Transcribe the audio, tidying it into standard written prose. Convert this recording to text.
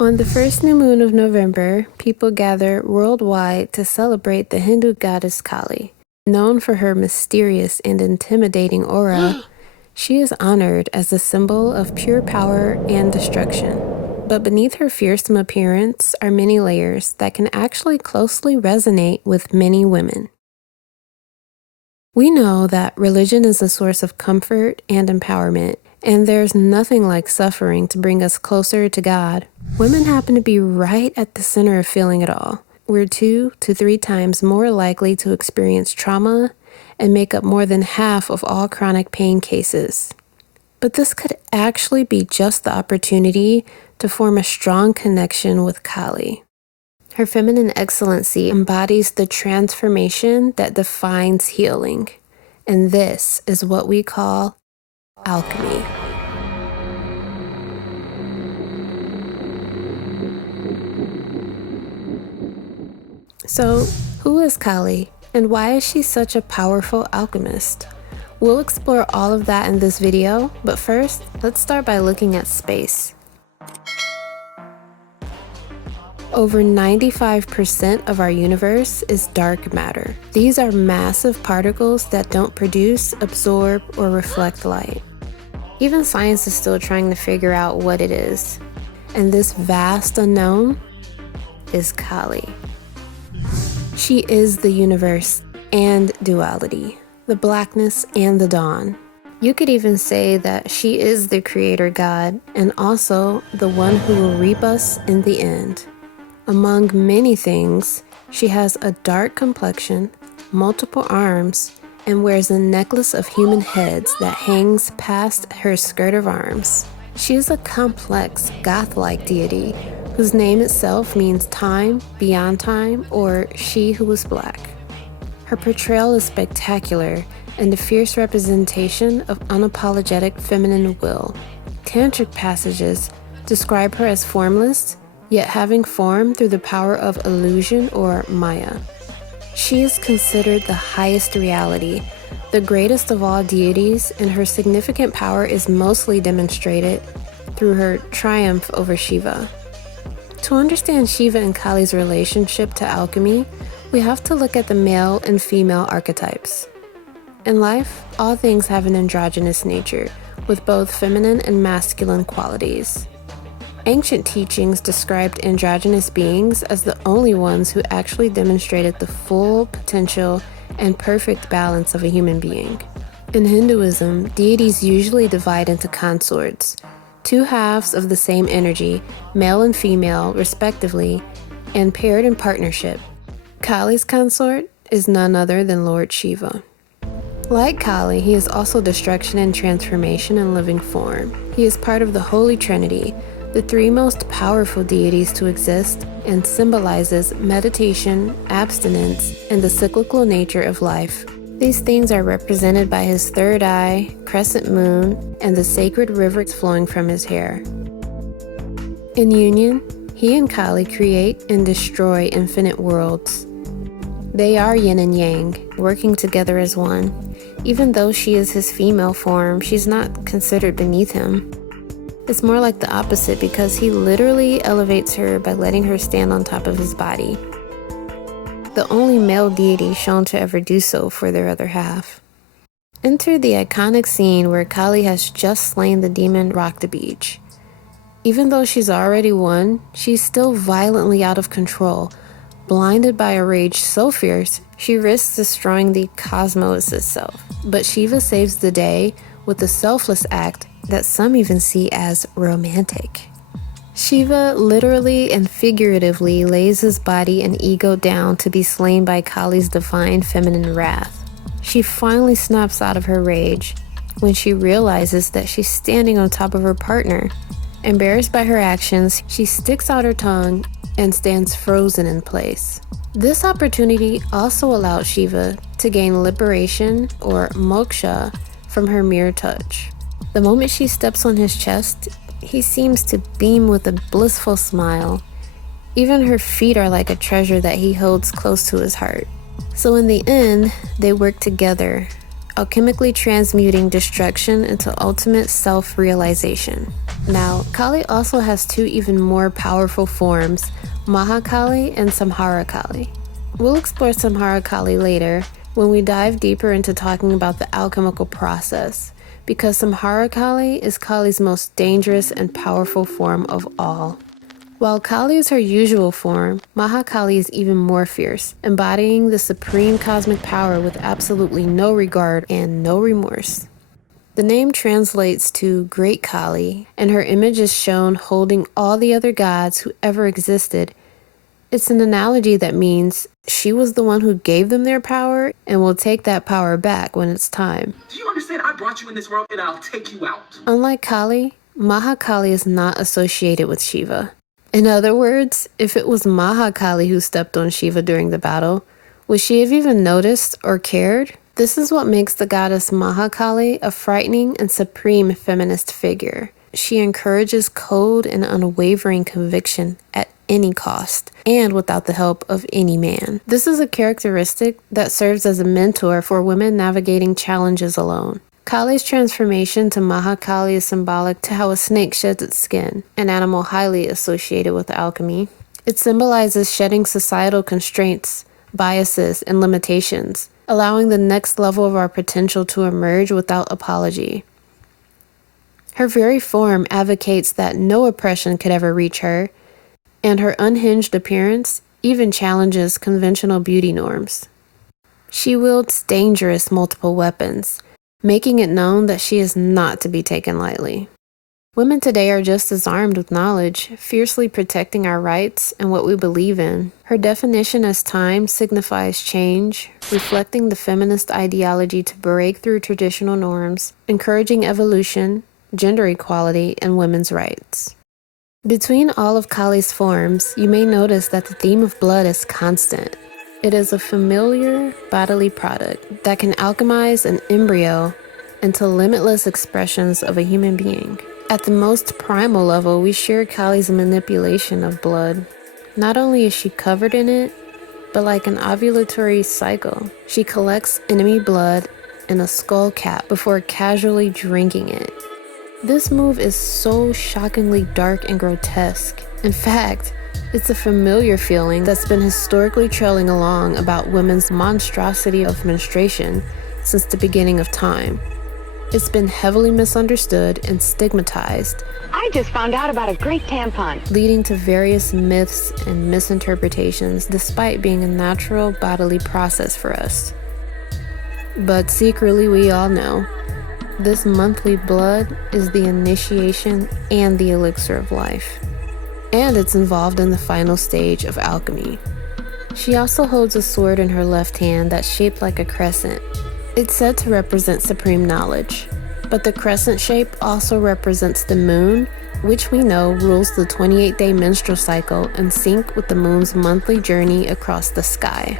On the first new moon of November, people gather worldwide to celebrate the Hindu goddess Kali. Known for her mysterious and intimidating aura, she is honored as a symbol of pure power and destruction. But beneath her fearsome appearance are many layers that can actually closely resonate with many women. We know that religion is a source of comfort and empowerment, and there's nothing like suffering to bring us closer to God. Women happen to be right at the center of feeling it all. We're 2 to 3 times more likely to experience trauma and make up more than half of all chronic pain cases. But this could actually be just the opportunity to form a strong connection with Kali. Her feminine excellency embodies the transformation that defines healing. And this is what we call alchemy. So, who is Kali, and why is she such a powerful alchemist? We'll explore all of that in this video, but first, let's start by looking at space. Over 95% of our universe is dark matter. These are massive particles that don't produce, absorb, or reflect light. Even science is still trying to figure out what it is. And this vast unknown is Kali. She is the universe and duality, the blackness and the dawn. You could even say that she is the creator god and also the one who will reap us in the end. Among many things, she has a dark complexion, multiple arms, and wears a necklace of human heads that hangs past her skirt of arms. She is a complex, goth-like deity whose name itself means time, beyond time, or she who is black. Her portrayal is spectacular and a fierce representation of unapologetic feminine will. Tantric passages describe her as formless, yet having form through the power of illusion or Maya. She is considered the highest reality, the greatest of all deities, and her significant power is mostly demonstrated through her triumph over Shiva. To understand Shiva and Kali's relationship to alchemy, we have to look at the male and female archetypes. In life, all things have an androgynous nature, with both feminine and masculine qualities. Ancient teachings described androgynous beings as the only ones who actually demonstrated the full potential and perfect balance of a human being. In Hinduism, deities usually divide into consorts, 2 halves of the same energy, male and female, respectively, and paired in partnership. Kali's consort is none other than Lord Shiva. Like Kali, he is also destruction and transformation in living form. He is part of the Holy Trinity, the 3 most powerful deities to exist, and symbolizes meditation, abstinence, and the cyclical nature of life. These things are represented by his third eye, crescent moon, and the sacred rivers flowing from his hair. In union, he and Kali create and destroy infinite worlds. They are yin and yang, working together as one. Even though she is his female form, she's not considered beneath him. It's more like the opposite because he literally elevates her by letting her stand on top of his body. The only male deity shown to ever do so for their other half. Enter the iconic scene where Kali has just slain the demon Raktabij. Even though she's already won, she's still violently out of control. Blinded by a rage so fierce, she risks destroying the cosmos itself. But Shiva saves the day with a selfless act that some even see as romantic. Shiva literally and figuratively lays his body and ego down to be slain by Kali's divine feminine wrath. She finally snaps out of her rage when she realizes that she's standing on top of her partner. Embarrassed by her actions, she sticks out her tongue and stands frozen in place. This opportunity also allowed Shiva to gain liberation or moksha from her mere touch. The moment she steps on his chest, he seems to beam with a blissful smile. Even her feet are like a treasure that he holds close to his heart. So in the end, they work together, alchemically transmuting destruction into ultimate self-realization. Now, Kali also has two even more powerful forms, Mahakali and Samhara Kali. We'll explore Samhara Kali later when we dive deeper into talking about the alchemical process, because Samhara Kali is Kali's most dangerous and powerful form of all. While Kali is her usual form, Mahakali is even more fierce, embodying the supreme cosmic power with absolutely no regard and no remorse. The name translates to Great Kali, and her image is shown holding all the other gods who ever existed. It's an analogy that means she was the one who gave them their power and will take that power back when it's time. Do you understand? I brought you in this world and I'll take you out. Unlike Kali, Mahakali is not associated with Shiva. In other words, if it was Mahakali who stepped on Shiva during the battle, would she have even noticed or cared? This is what makes the goddess Mahakali a frightening and supreme feminist figure. She encourages cold and unwavering conviction at any cost, and without the help of any man. This is a characteristic that serves as a mentor for women navigating challenges alone. Kali's transformation to Mahakali is symbolic to how a snake sheds its skin, an animal highly associated with alchemy. It symbolizes shedding societal constraints, biases, and limitations, allowing the next level of our potential to emerge without apology. Her very form advocates that no oppression could ever reach her, and her unhinged appearance even challenges conventional beauty norms. She wields dangerous multiple weapons, making it known that she is not to be taken lightly. Women today are just as armed with knowledge, fiercely protecting our rights and what we believe in. Her definition as time signifies change, reflecting the feminist ideology to break through traditional norms, encouraging evolution, gender equality, and women's rights. Between all of Kali's forms, you may notice that the theme of blood is constant. It is a familiar bodily product that can alchemize an embryo into limitless expressions of a human being. At the most primal level, we share Kali's manipulation of blood. Not only is she covered in it, but like an ovulatory cycle, she collects enemy blood in a skull cap before casually drinking it. This move is so shockingly dark and grotesque. In fact, it's a familiar feeling that's been historically trailing along about women's monstrosity of menstruation since the beginning of time. It's been heavily misunderstood and stigmatized. I just found out about a great tampon. Leading to various myths and misinterpretations despite being a natural bodily process for us. But secretly we all know, this monthly blood is the initiation and the elixir of life. And it's involved in the final stage of alchemy. She also holds a sword in her left hand that's shaped like a crescent. It's said to represent supreme knowledge, but the crescent shape also represents the moon, which we know rules the 28-day menstrual cycle in sync with the moon's monthly journey across the sky.